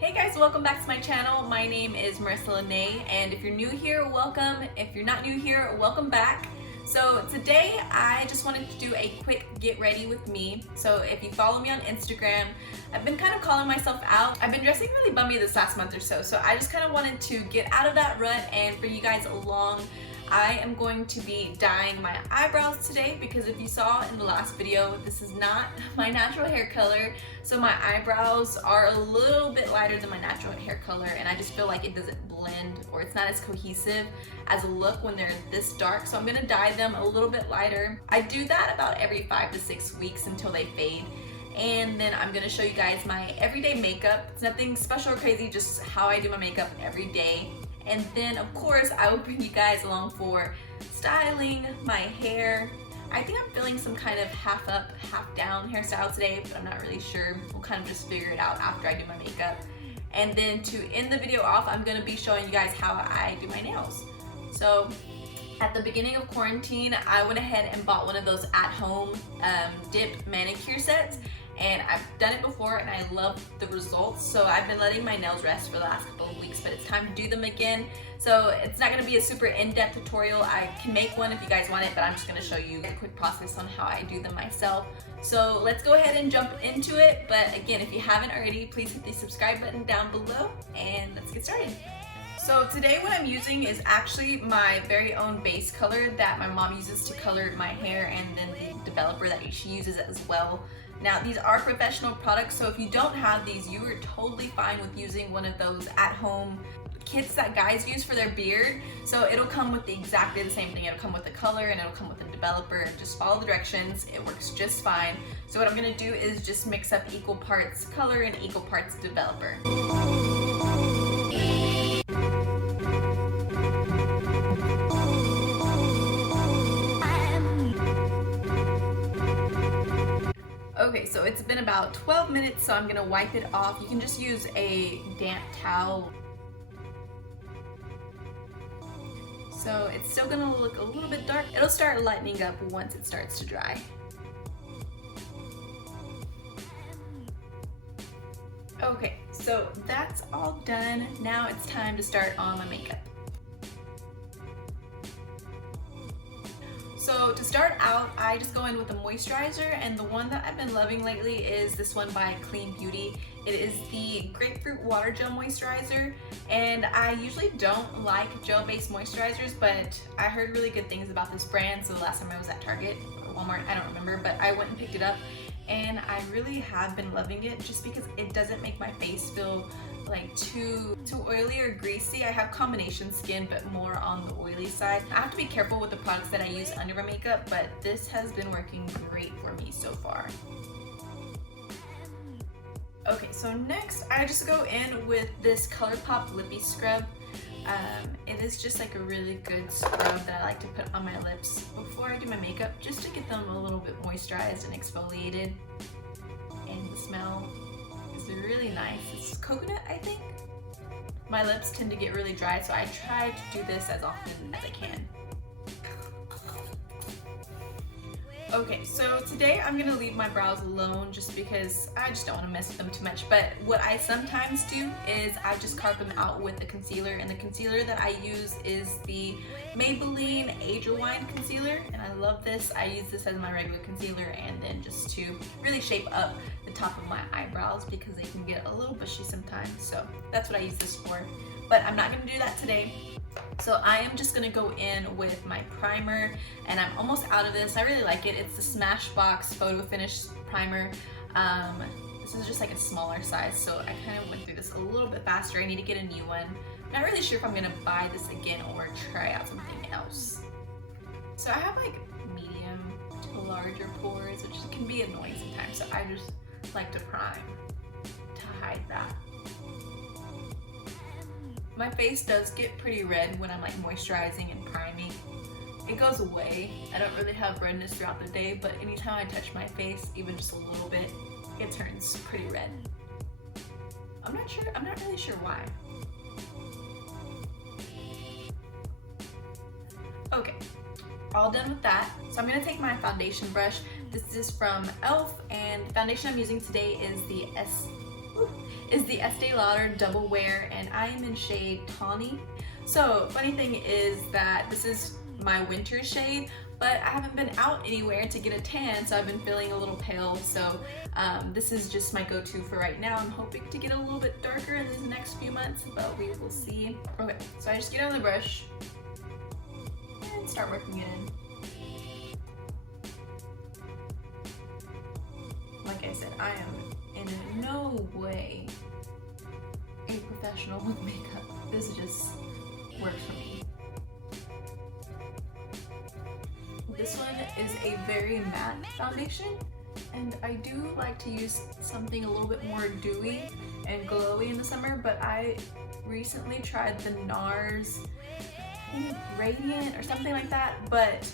Hey guys, welcome back to my channel. My name is Revel Nail, and if you're new here, welcome. If you're not new here, welcome back. So today I just wanted to do a quick get ready with me. So if you follow me on Instagram, I've been kind of calling myself out. I've been dressing really bummy this last month or so, so I just kind of wanted to get out of that rut and bring you guys along. I am going to be dyeing my eyebrows today because if you saw in the last video, this is not my natural hair color. So my eyebrows are a little bit lighter than my natural hair color, and I just feel like it doesn't blend or it's not as cohesive as a look when they're this dark. So I'm gonna dye them a little bit lighter. I do that about every 5 to 6 weeks until they fade. And then I'm gonna show you guys my everyday makeup. It's nothing special or crazy, just how I do my makeup every day. And then of course I will bring you guys along for styling my hair. I think I'm feeling some kind of half up, half down hairstyle today, but I'm not really sure. We'll kind of just figure it out after I do my makeup. And then to end the video off, I'm gonna be showing you guys how I do my nails. So at the beginning of quarantine, I went ahead and bought one of those at-home dip manicure sets. And I've done it before and I love the results. So I've been letting my nails rest for the last couple of weeks, but it's time to do them again. So it's not gonna be a super in-depth tutorial. I can make one if you guys want it, but I'm just gonna show you a quick process on how I do them myself. So let's go ahead and jump into it. But again, if you haven't already, please hit the subscribe button down below and let's get started. So today what I'm using is actually my very own base color that my mom uses to color my hair, and then the developer that she uses as well. Now these are professional products, so if you don't have these, you are totally fine with using one of those at-home kits that guys use for their beard. So it'll come with exactly the same thing. It'll come with the color and it'll come with the developer. Just follow the directions, it works just fine. So what I'm gonna do is just mix up equal parts color and equal parts developer. Okay, so it's been about 12 minutes, so I'm gonna wipe it off. You can just use a damp towel. So it's still gonna look a little bit dark. It'll start lightening up once it starts to dry. Okay, so that's all done. Now it's time to start on my makeup. So to start out, I just go in with a moisturizer, and the one that I've been loving lately is this one by Clean Beauty. It is the Grapefruit Water Gel Moisturizer, and I usually don't like gel-based moisturizers, but I heard really good things about this brand, so the last time I was at Target or Walmart, I don't remember, but I went and picked it up, and I really have been loving it just because it doesn't make my face feel like too oily or greasy. I have combination skin, but more on the oily side. I have to be careful with the products that I use under my makeup, but this has been working great for me so far. Okay, so next I just go in with this Colorpop Lippy Scrub. It is just like a really good scrub that I like to put on my lips before I do my makeup, just to get them a little bit moisturized and exfoliated. And the smell is really nice. It's coconut, I think. My lips tend to get really dry, so I try to do this as often as I can. Okay, so today I'm gonna leave my brows alone just because I just don't want to mess with them too much. But what I sometimes do is I just carve them out with a concealer, and the concealer that I use is the Maybelline Age Rewind concealer, and I love this. I use this as my regular concealer, and then just to really shape up the top of my eyebrows because they can get a little bushy sometimes. So that's what I use this for. But I'm not gonna do that today. So I am just gonna go in with my primer, and I'm almost out of this. I really like it. It's the Smashbox Photo Finish Primer. This is just like a smaller size, so I kind of went through this a little bit faster. I need to get a new one. I'm not really sure if I'm gonna buy this again or try out something else. So I have like medium to larger pores, which can be annoying sometimes, so I just like to prime to hide that. My face does get pretty red when I'm like moisturizing and priming. It goes away. I don't really have redness throughout the day, but anytime I touch my face, even just a little bit, it turns pretty red. I'm not really sure why. Okay, all done with that. So I'm gonna take my foundation brush. This is from e.l.f. and the foundation I'm using today is the is the Estee Lauder Double Wear, and I am in shade Tawny. So funny thing is that this is my winter shade, but I haven't been out anywhere to get a tan, so I've been feeling a little pale. So this is just my go-to for right now. I'm hoping to get a little bit darker in the next few months, but we will see. Okay, so I just get on the brush and start working it in. Like I said, I am in no way a professional with makeup. This just works for me. This one is a very matte foundation, and I do like to use something a little bit more dewy and glowy in the summer, but I recently tried the NARS Radiant or something like that, but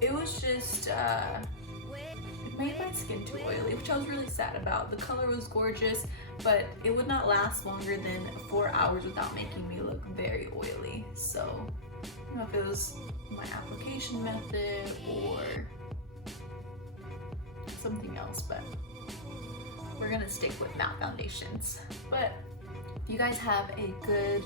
it was just, it made my skin too oily, which I was really sad about. The color was gorgeous, but it would not last longer than 4 hours without making me look very oily. So I don't know if it was my application method or something else, but we're gonna stick with matte foundations. But if you guys have a good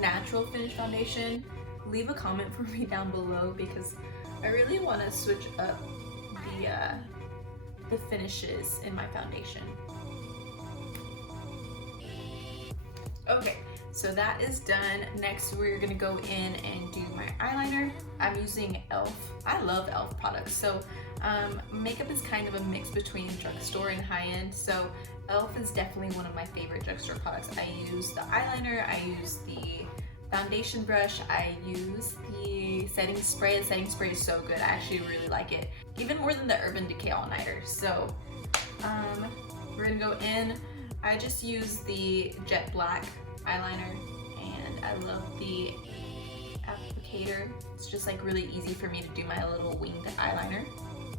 natural finish foundation, leave a comment for me down below, because I really want to switch up the finishes in my foundation. Okay, so that is done. Next, we're gonna go in and do my eyeliner. I'm using e.l.f. I love e.l.f. products. So makeup is kind of a mix between drugstore and high-end. So e.l.f. is definitely one of my favorite drugstore products. I use the eyeliner, I use the foundation brush, I use the setting spray. The setting spray is so good. I actually really like it, even more than the Urban Decay All-Nighter. So we're gonna go in. I just use the jet black eyeliner, and I love the applicator. It's just like really easy for me to do my little winged eyeliner.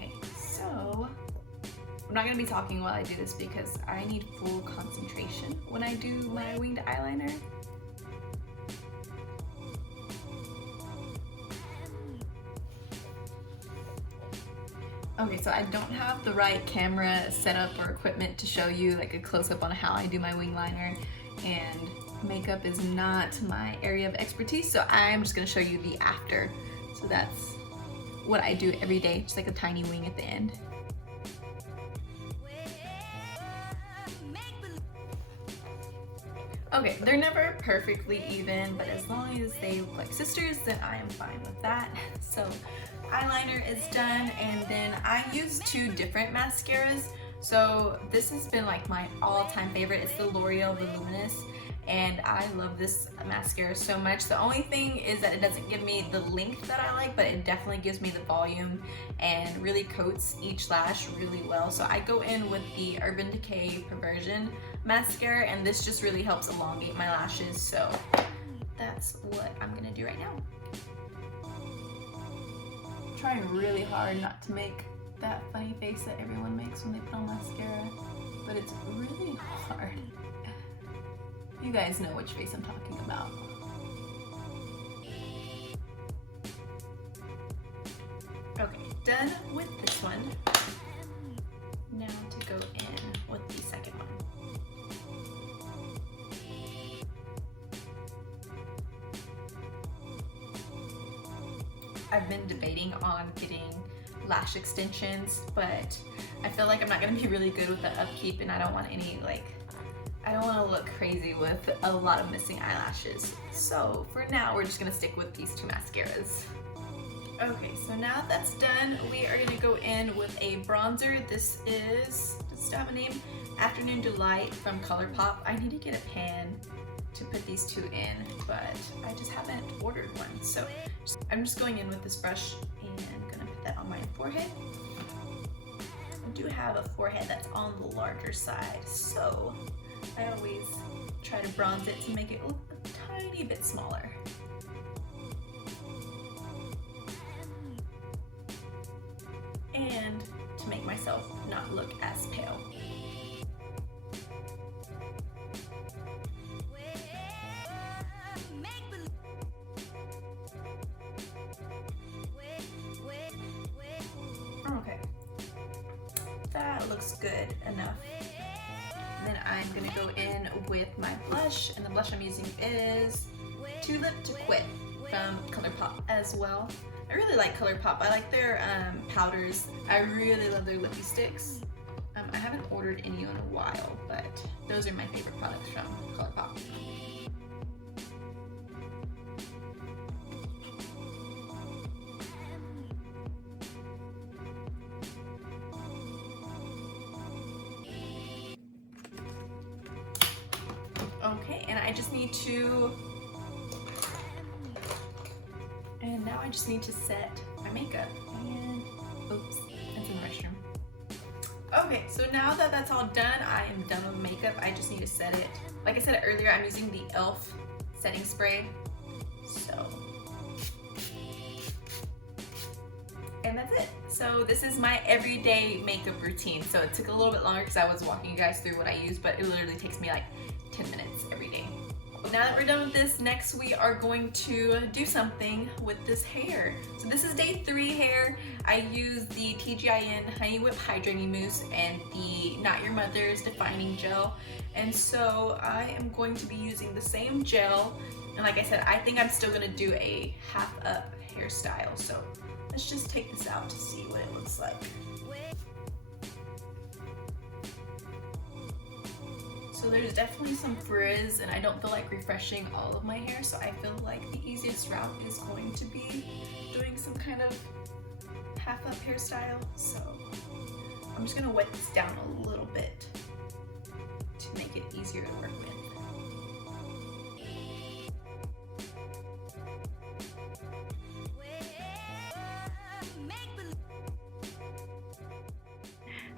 Okay, so I'm not gonna be talking while I do this because I need full concentration when I do my winged eyeliner. Okay, so I don't have the right camera setup or equipment to show you like a close-up on how I do my wing liner, and makeup is not my area of expertise, so I'm just gonna show you the after. So that's what I do every day, just like a tiny wing at the end. Okay, they're never perfectly even, but as long as they look like sisters, then I am fine with that. So eyeliner is done, and then I use two different mascaras. So this has been like my all-time favorite. It's the L'Oreal Voluminous, and I love this mascara so much. The only thing is that it doesn't give me the length that I like, but it definitely gives me the volume and really coats each lash really well. So I go in with the Urban Decay Perversion mascara, and this just really helps elongate my lashes. So that's what I'm gonna do right now. I'm trying really hard not to make that funny face that everyone makes when they put on mascara, but it's really hard. You guys know which face I'm talking about. Okay, done with this one. Now to go in with the second one. I've been debating on getting lash extensions, but I feel like I'm not gonna be really good with the upkeep, and I don't want any I don't want to look crazy with a lot of missing eyelashes. So for now, we're just gonna stick with these two mascaras. Okay, so now that's done, we are gonna go in with a bronzer. This is, does it still have a name? Afternoon Delight from Colorpop. I need to get a pan to put these two in, but I just haven't ordered one. So I'm just going in with this brush and gonna put that on my forehead. I do have a forehead that's on the larger side, so I always try to bronze it to make it look a tiny bit smaller. And to make myself not look as pale. Okay, that looks good enough. Then I'm gonna go in with my blush, and the blush I'm using is Too Lip to Quit from Colorpop as well. I really like Colorpop. I like their powders. I really love their lippy sticks. I haven't ordered any in a while, but those are my favorite products from Colorpop. Okay, and I just need to, and now I just need to set my makeup, and oops, it's in the restroom. Okay, so now that that's all done, I am done with makeup. I just need to set it. Like I said earlier, I'm using the e.l.f. setting spray, so, and that's it. So this is my everyday makeup routine. So it took a little bit longer because I was walking you guys through what I use, but it literally takes me like 10 minutes every day. Now that we're done with this, next we are going to do something with this hair. So this is day 3 hair. I use the TGIN Honey Whip Hydrating Mousse and the Not Your Mother's Defining Gel. And so I am going to be using the same gel. And like I said, I think I'm still gonna do a half up hairstyle. So let's just take this out to see what it looks like. So there's definitely some frizz, and I don't feel like refreshing all of my hair, so I feel like the easiest route is going to be doing some kind of half up hairstyle. So I'm just gonna wet this down a little bit to make it easier to work with.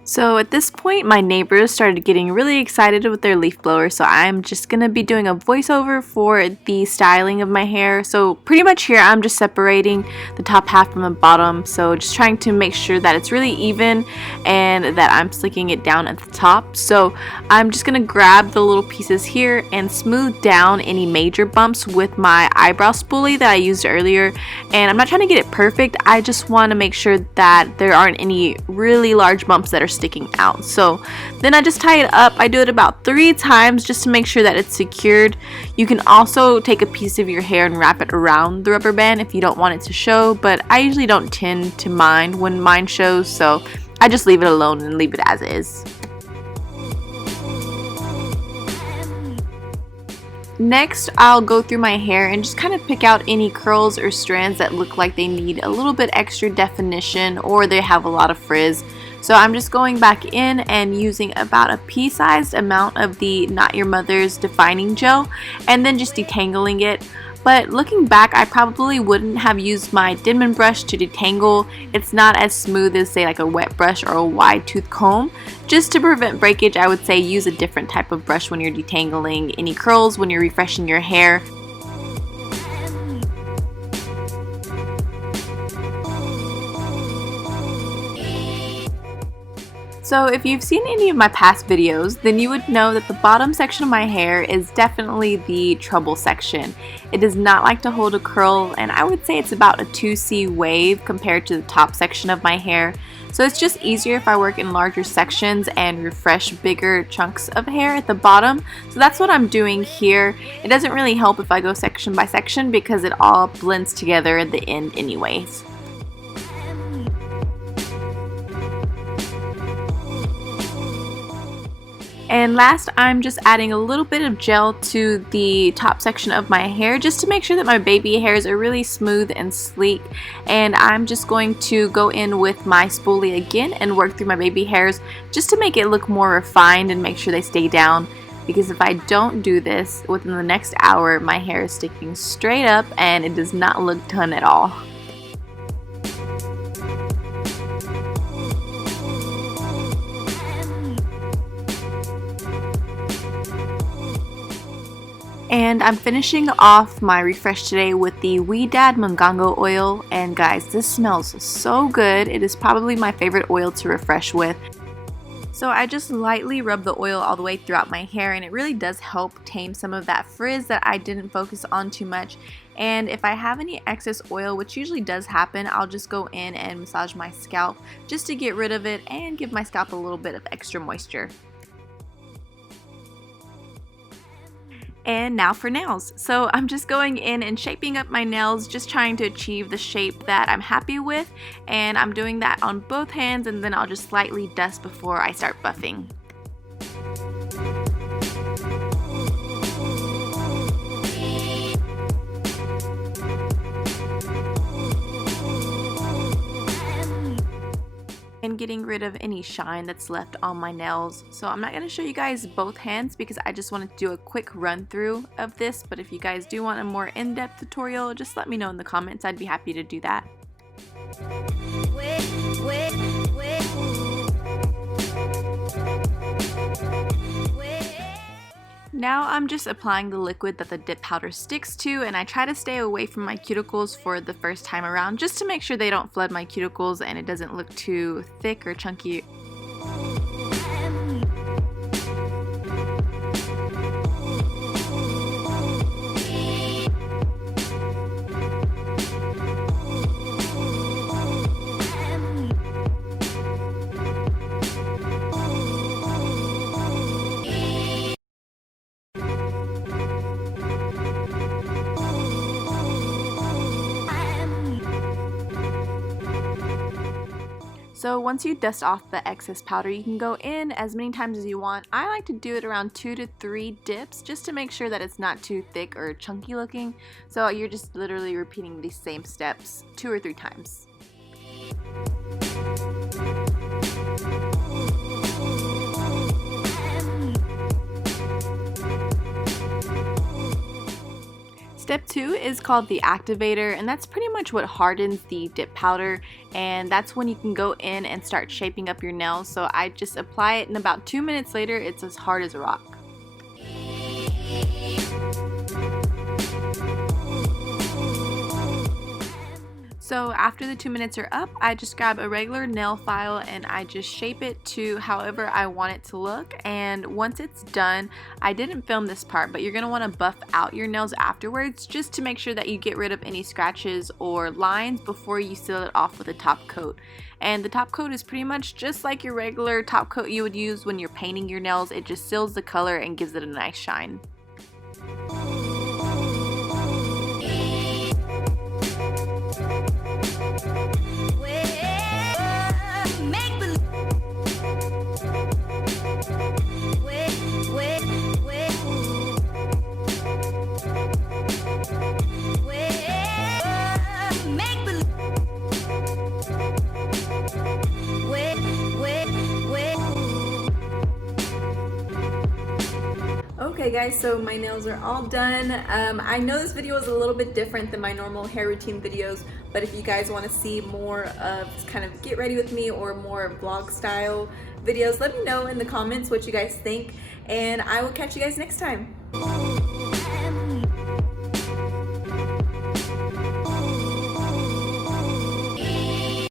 So at this point, my neighbors started getting really excited with their leaf blower, so I'm just going to be doing a voiceover for the styling of my hair. So pretty much here, I'm just separating the top half from the bottom, so just trying to make sure that it's really even and that I'm slicking it down at the top. So I'm just going to grab the little pieces here and smooth down any major bumps with my eyebrow spoolie that I used earlier. And I'm not trying to get it perfect, I just want to make sure that there aren't any really large bumps that are sticking out. So then I just tie it up. I do it about 3 times just to make sure that it's secured. You can also take a piece of your hair and wrap it around the rubber band if you don't want it to show, but I usually don't tend to mind when mine shows, so I just leave it alone and leave it as is. Next, I'll go through my hair and just kind of pick out any curls or strands that look like they need a little bit extra definition or they have a lot of frizz. So I'm just going back in and using about a pea-sized amount of the Not Your Mother's Defining Gel and then just detangling it. But looking back, I probably wouldn't have used my Denman brush to detangle. It's not as smooth as say like a wet brush or a wide tooth comb. Just to prevent breakage, I would say use a different type of brush when you're detangling any curls, when you're refreshing your hair. So if you've seen any of my past videos, then you would know that the bottom section of my hair is definitely the trouble section. It does not like to hold a curl, and I would say it's about a 2C wave compared to the top section of my hair. So it's just easier if I work in larger sections and refresh bigger chunks of hair at the bottom. So that's what I'm doing here. It doesn't really help if I go section by section because it all blends together at the end anyways. And last, I'm just adding a little bit of gel to the top section of my hair just to make sure that my baby hairs are really smooth and sleek. And I'm just going to go in with my spoolie again and work through my baby hairs just to make it look more refined and make sure they stay down. Because if I don't do this, within the next hour, my hair is sticking straight up and it does not look done at all. And I'm finishing off my refresh today with the Dad Mungango oil, and guys, this smells so good. It is probably my favorite oil to refresh with. So I just lightly rub the oil all the way throughout my hair, and it really does help tame some of that frizz that I didn't focus on too much. And if I have any excess oil, which usually does happen, I'll just go in and massage my scalp just to get rid of it and give my scalp a little bit of extra moisture. And now for nails. So I'm just going in and shaping up my nails, just trying to achieve the shape that I'm happy with. And I'm doing that on both hands, and then I'll just slightly dust before I start buffing. And getting rid of any shine that's left on my nails. So I'm not going to show you guys both hands because I just wanted to do a quick run through of this, but if you guys do want a more in-depth tutorial, just let me know in the comments. I'd be happy to do that. Now I'm just applying the liquid that the dip powder sticks to, and I try to stay away from my cuticles for the first time around just to make sure they don't flood my cuticles and it doesn't look too thick or chunky. So once you dust off the excess powder, you can go in as many times as you want. I like to do it around 2 to 3 dips just to make sure that it's not too thick or chunky looking. So you're just literally repeating these same steps 2 or 3 times. Step 2 is called the activator, and that's pretty much what hardens the dip powder, and that's when you can go in and start shaping up your nails. So I just apply it, and about 2 minutes later it's as hard as a rock. So after the 2 minutes are up, I just grab a regular nail file and I just shape it to however I want it to look. And once it's done, I didn't film this part, but you're going to want to buff out your nails afterwards just to make sure that you get rid of any scratches or lines before you seal it off with a top coat. And the top coat is pretty much just like your regular top coat you would use when you're painting your nails. It just seals the color and gives it a nice shine. Okay guys, so my nails are all done. I know this video is a little bit different than my normal hair routine videos, but if you guys want to see more of kind of get ready with me or more vlog style videos, let me know in the comments what you guys think, and I will catch you guys next time.